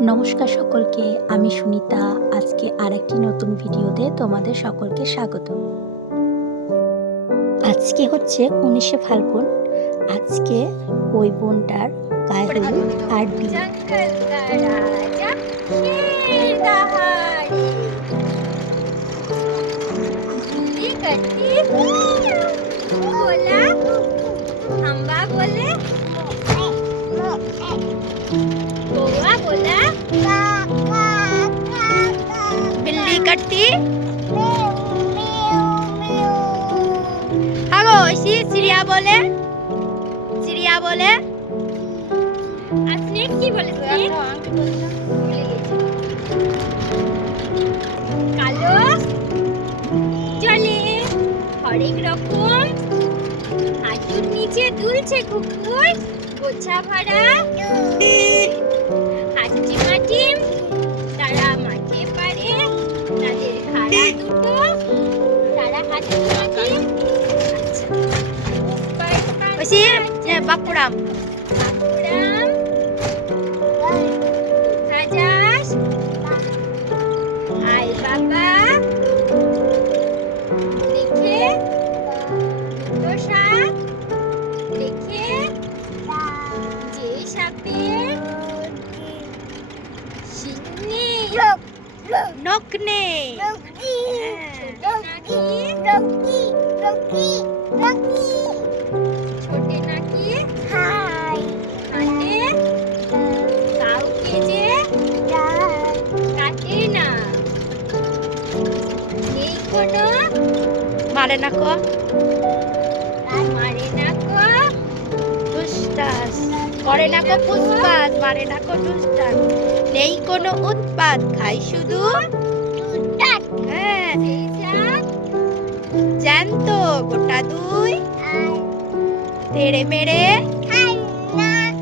নমস্কার সকলকে, আমি সুনিতা। আজকে আরেকটি নতুন ভিডিওতে তোমাদের সকলকে স্বাগত। আজকে হচ্ছে 19শে ফাল্গুন। আজকে ওই বোনটার গায়ে হলুদ আর বিয়ে। बिल्ली कट्टी हागो इसी चिड़िया बोले আর স্নেক কি বলে স্নেক কালো চলে হরেক রকম হাঁটুর নিচে দুলছে কুকুর গোছা ভরা হাঁটি মাটি তারা মাঠে পারে তাদের খাড়া দুটো তারা হাঁটি মাটি ওইসি বাপুরাম কোথা যাস আয় বাবা দেখে দুটো সাপ দেখে যে সাপের শিং নেই নখ নেই ছোটে নাকি হাঁটে কাউকে যে কাটে না নেই কোনো মারে না কো দুষ্টাস করে না কো পুষ্পাত মারে না কো দুষ্টাস নেই কোনো উৎপাত খাই শুধু হ্যাঁ জ্যান্ত গোটা দুই তেড়ে মেরে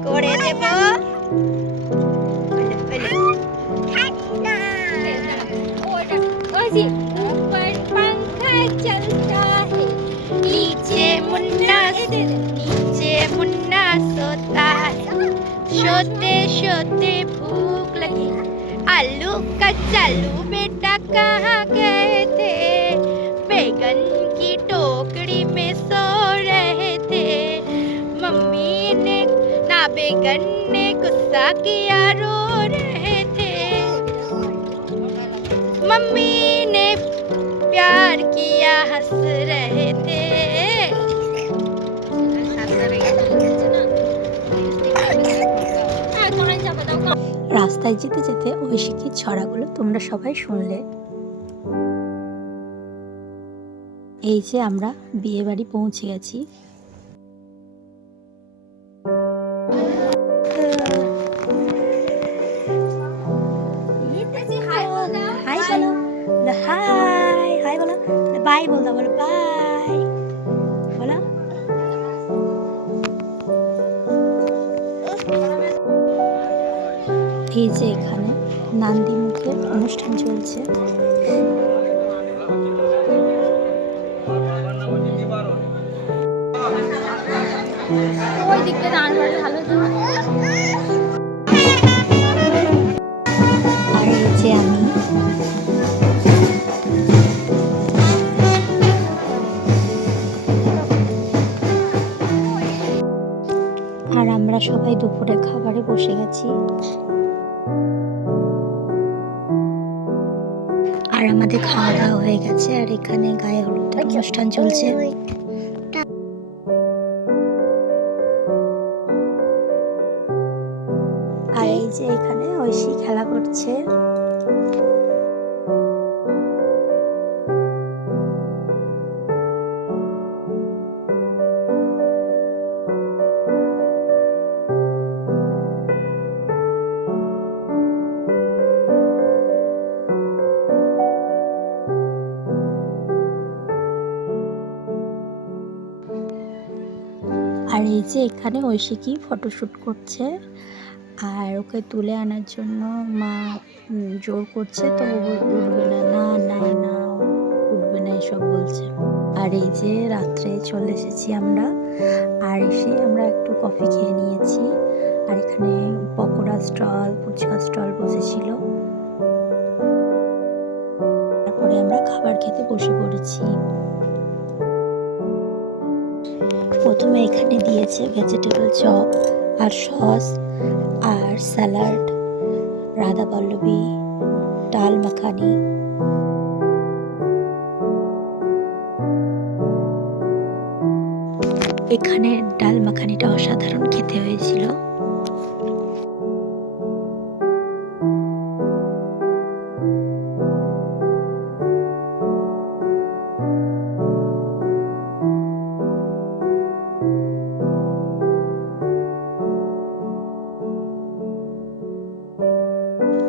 করে দেব ऊपर पंखा चलता है नीचे मुन्ना सोता है सोते सोते भूख लगी आलू कचालू बेटा कहाँ गए थे बैगन की टोकरी में सो रहे थे मम्मी ने ना बैगन ने गुस्सा किया रो रहे थे मम्मी ने प्यार किया हंस रहे थे রাস্তায় যেতে যেতে ঐশিকীর ছড়াগুলো তোমরা সবাই শুনলে। এই যে আমরা বিয়ে বাড়ি পৌঁছে গেছি। হাই বলো, বাই বল দাও, বলো বাই বলো। এই যে এখানে নান্দি মুখের অনুষ্ঠান চলছে। ওই দিকটা দাঁড় করে ভালো তো আর এই যে আমি আর আমরা সবাই দুপুরে খাবারে বসে গেছি। আর আমাদের খাওয়া দাওয়া হয়ে গেছে। আর এখানে গায়ে হলুদের অনুষ্ঠান চলছে। আর এই যে এখানে ঐশী খেলা করছে। আর এই যে এখানে ঐশিকী ফটোশ্যুট করছে। আর ওকে তুলে আনার জন্য মা জোর করছে, তো উঠবে না, না না না উঠবে না এসব বলছে। আর এই যে রাত্রে চলে এসেছি আমরা। আর এসে আমরা একটু কফি খেয়ে নিয়েছি। আর এখানে পকোড়া স্টল, ফুচকা স্টল বসেছিল। তারপরে আমরা খাবার খেতে বসে পড়েছি। প্রথমে এখানে দিয়েছে ভেজিটেবল চপ আর সস আর স্যালাড, রাধা পল্লবী, ডাল মাখানি। এখানে ডাল মাখানিটা অসাধারণ খেতে হয়েছিল।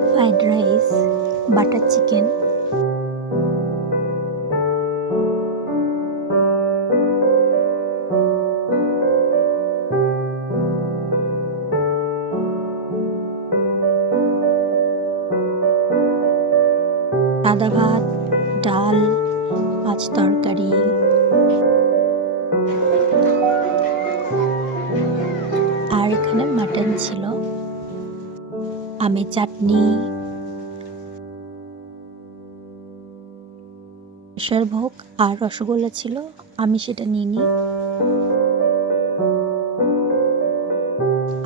ফ্রাইড রাইস, বাটার চিকেন, সাদা ভাত, ডাল, মাছ তরকারি, আর এখানে মাটন ছিল, আমের চাটনি, ভোগ আর রসগোল্লা ছিল। আমি সেটা নিইনি।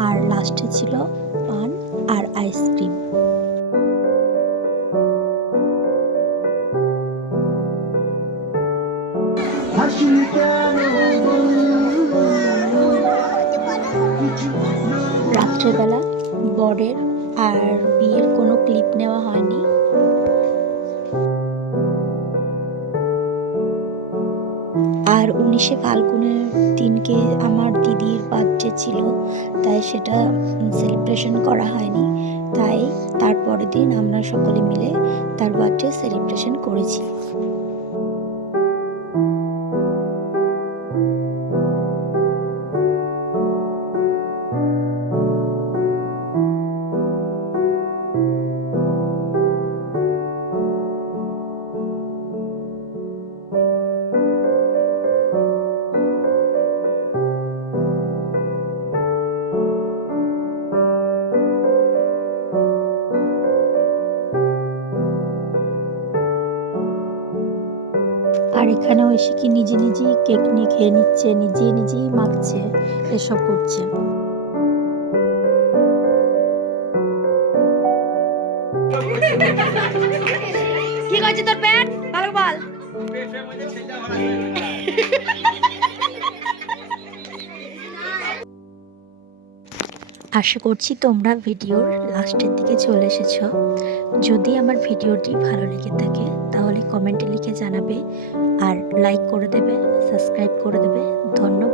আর লাস্টে ছিল পান আর আইসক্রিম। রাত্রেবেলা বরের আর বিয়ের কোনো ক্লিপ নেওয়া হয়নি। আর 19শে ফাল্গুনের দিনকে আমার দিদির বার্থডে ছিল, তাই সেটা সেলিব্রেশন করা হয়নি। তাই তারপরের দিন আমরা সকলে মিলে তার বার্থডে সেলিব্রেশন করেছি। আর এখানেও এসে কি নিজে নিজেই কেক নিয়ে খেয়ে নিচ্ছে, নিজেই মাখছে, এসব করছে। কি করছে তোর পেট? ভালো বল। আশা করছি তোমরা ভিডিওর লাস্টের দিকে চলে এসেছো। যদি আমার ভিডিওটি ভালো লেগে থাকে তাহলে কমেন্টে লিখে জানাবে, আর লাইক করে দেবে, সাবস্ক্রাইব করে দেবে। ধন্যবাদ।